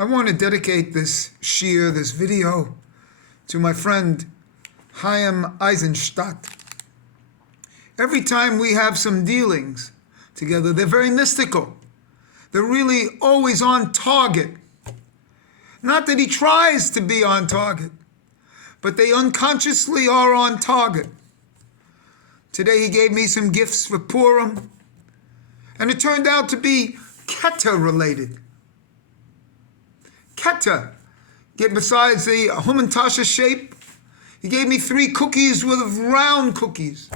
I want to dedicate this shiur, this video, to my friend Chaim Eisenstadt. Every time we have some dealings together, they're very mystical. They're really always on target. Not that he tries to be on target, but they unconsciously are on target. Today he gave me some gifts for Purim, and it turned out to be Keter related. Keter, besides the Humantasha shape, he gave me 3 cookies with round cookies.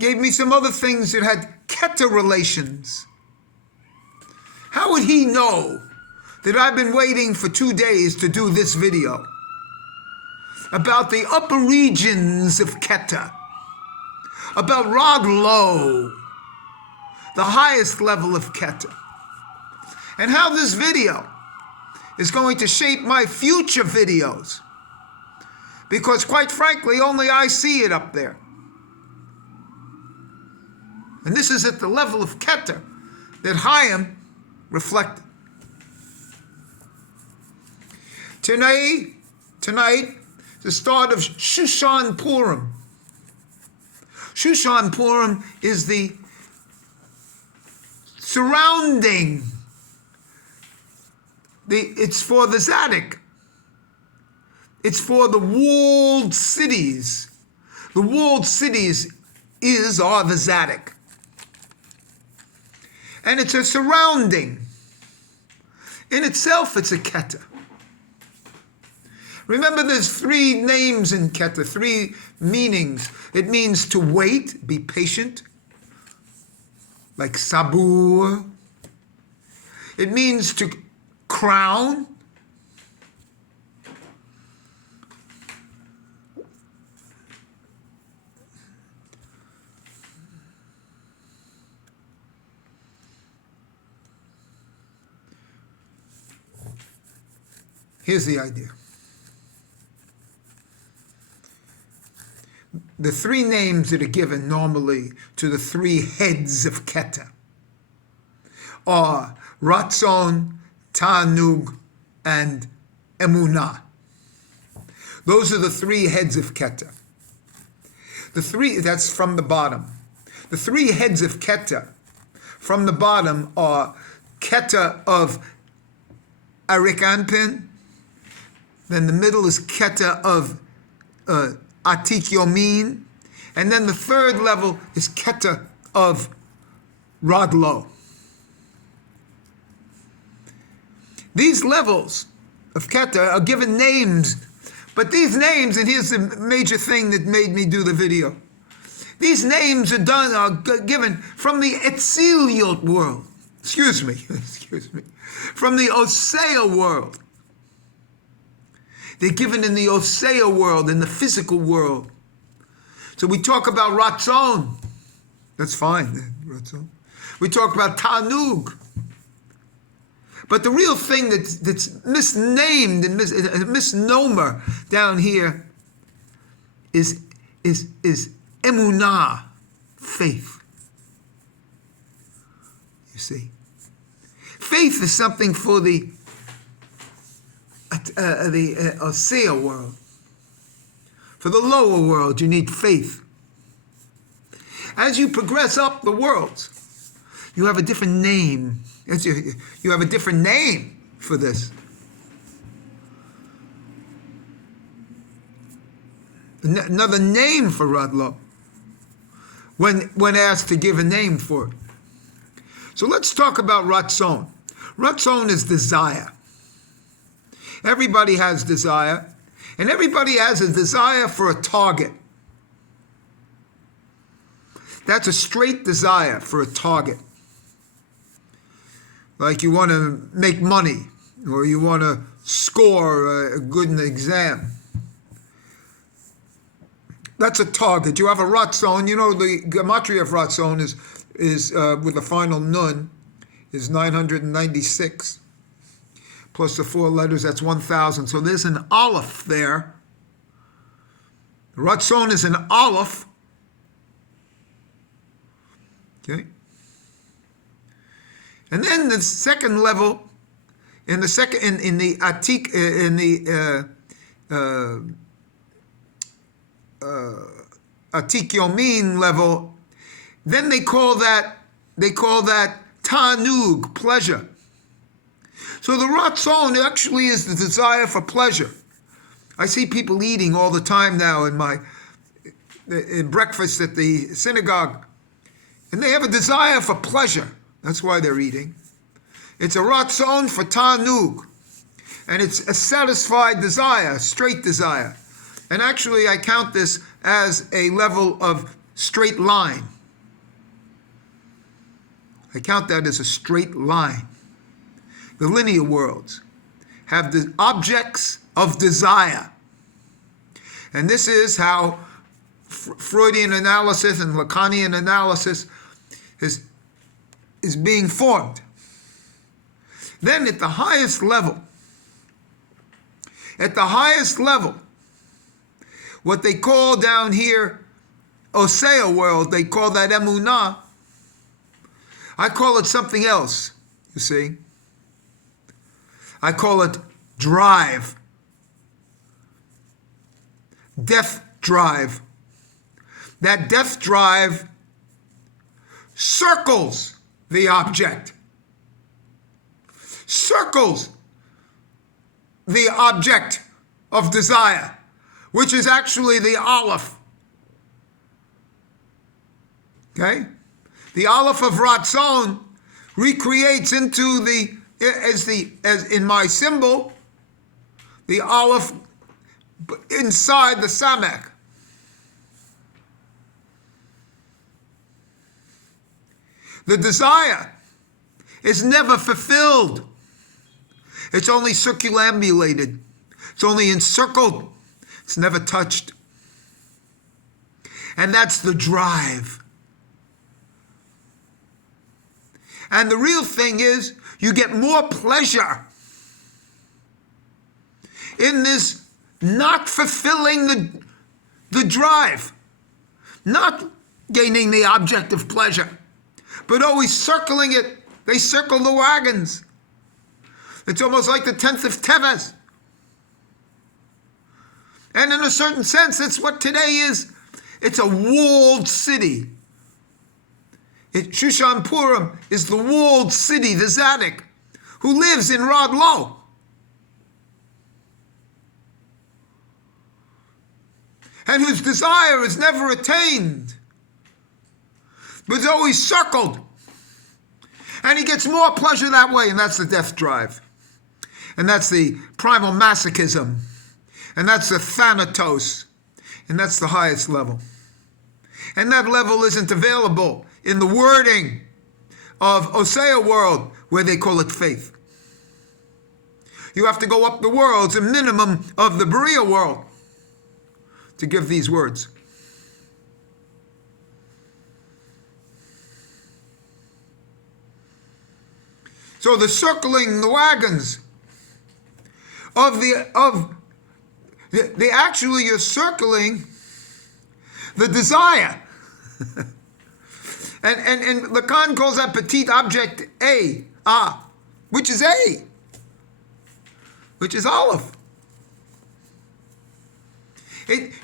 Gave me some other things that had Keter relations. How would he know that I've been waiting for 2 days to do this video about the upper regions of Keter, about Rod Lo, the highest level of Keter, and how this video is going to shape my future videos, because quite frankly, only I see it up there. And this is at the level of Keter that Chaim reflected. Tonight, the start of Shushan Purim. Shushan Purim is the surrounding. It's for the Zadok. It's for the walled cities. The walled cities are the Zadok. And it's a surrounding. In itself, it's a Keter. Remember, there's 3 names in Keter, 3 meanings. It means to wait, be patient, like sabur. It means to crown. Here's the idea. The 3 names that are given normally to the 3 heads of Keter are Ratzon, Ta'anug, and Emunah. Those are the 3 heads of Keter. That's from the bottom. The 3 heads of Keter from the bottom are Keter of Arik Anpin. Then the middle is Keter of Atik Yomin. And then the 3rd level is Keter of Rod Lo. These levels of Keter are given names, but these names, and here's the major thing that made me do the video, these names are given from the Etziliot world. Excuse me, from the Osea world. They're given in the Osea world, in the physical world. So we talk about Ratzon. That's fine, Ratzon. We talk about Ta'anug. But the real thing that's misnamed and misnomer down here is Emunah, faith. You see? Faith is something for the Osea world. For the lower world, you need faith. As you progress up the worlds, you have a different name. You have a different name for this. Another name for Rod Lo, when asked to give a name for it. So let's talk about Ratzon. Ratzon is desire. Everybody has desire, and everybody has a desire for a target. That's a straight desire for a target. Like you want to make money, or you want to score good in the exam. That's a target. You have a Ratzon. You know, the gematria of Ratzon is with the final nun is 996. Plus the 4 letters, that's 1,000. So there's an Aleph there. Ratzon is an Aleph. Okay. And then the second level in the second, in the Atik, in the Atik Yomin level, then they call that Tanug, pleasure. So the Ratzon actually is the desire for pleasure. I see people eating all the time now in breakfast at the synagogue, and they have a desire for pleasure. That's why they're eating. It's a Ratzon for Tanug, and it's a satisfied desire, straight desire. And actually, I count this as a level of straight line. I count that as a straight line. The linear worlds have the objects of desire. And this is how Freudian analysis and Lacanian analysis is being formed. Then at the highest level, what they call down here Osea world, they call that Emunah. I call it something else, you see. I call it drive. Death drive. That death drive circles the object. Circles the object of desire, which is actually the Aleph. Okay? The Aleph of Ratzon recreates into as in my symbol, the Aleph inside the Samek. The desire is never fulfilled. It's only circumambulated. It's only encircled. It's never touched. And that's the drive. And the real thing is, you get more pleasure in this not fulfilling the drive, not gaining the object of pleasure, but always circling it. They circle the wagons. It's almost like the 10th of Teves. And in a certain sense, that's what today is. It's a walled city. Shushan Purim is the walled city, the Zadok, who lives in Rod Lo. And whose desire is never attained, but is always circled. And he gets more pleasure that way, and that's the death drive. And that's the primal masochism. And that's the Thanatos. And that's the highest level. And that level isn't available in the wording of Osea world, where they call it faith. You have to go up the worlds, a minimum of the Berea world, to give these words. So the circling the wagons actually you're circling the desire. and Lacan calls that petit object A, which is A, which is Aleph.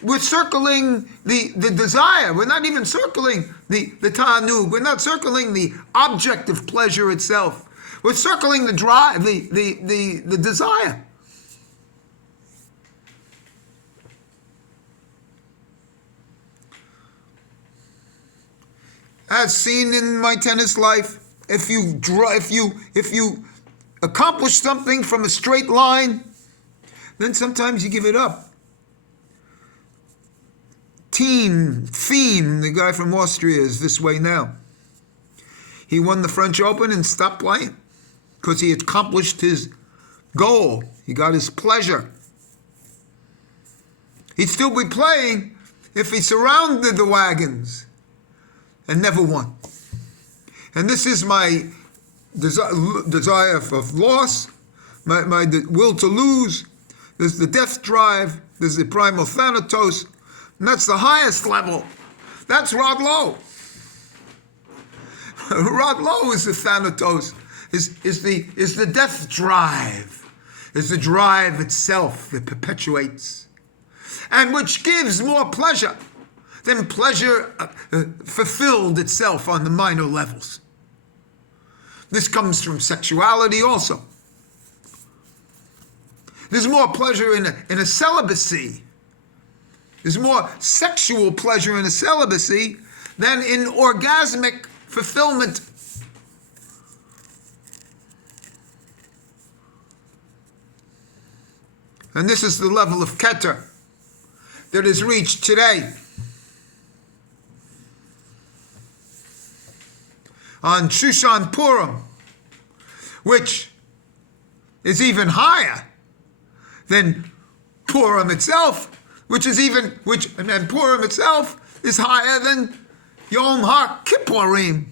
We're circling the desire. We're not even circling the Tanug. We're not circling the object of pleasure itself. We're circling the drive, the desire. As seen in my tennis life, if you accomplish something from a straight line, then sometimes you give it up. Thiem, the guy from Austria, is this way now. He won the French Open and stopped playing because he accomplished his goal. He got his pleasure. He'd still be playing if he surrounded the wagons and never won. And this is my desire for loss, my will to lose. There's the death drive. There's the primal Thanatos. And that's the highest level. That's Rod Lo. Rod Lo is the Thanatos. is the death drive, is the drive itself that perpetuates, and which gives more pleasure than pleasure fulfilled itself on the minor levels. This comes from sexuality also. There's more pleasure in a celibacy. There's more sexual pleasure in a celibacy than in orgasmic fulfillment. And this is the level of Keter that is reached today on Shushan Purim, which is even higher than Purim itself, and Purim itself is higher than Yom HaKippurim.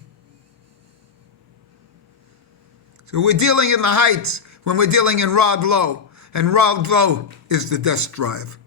So we're dealing in the heights when we're dealing in Rod Low, and Rod Low is the death drive.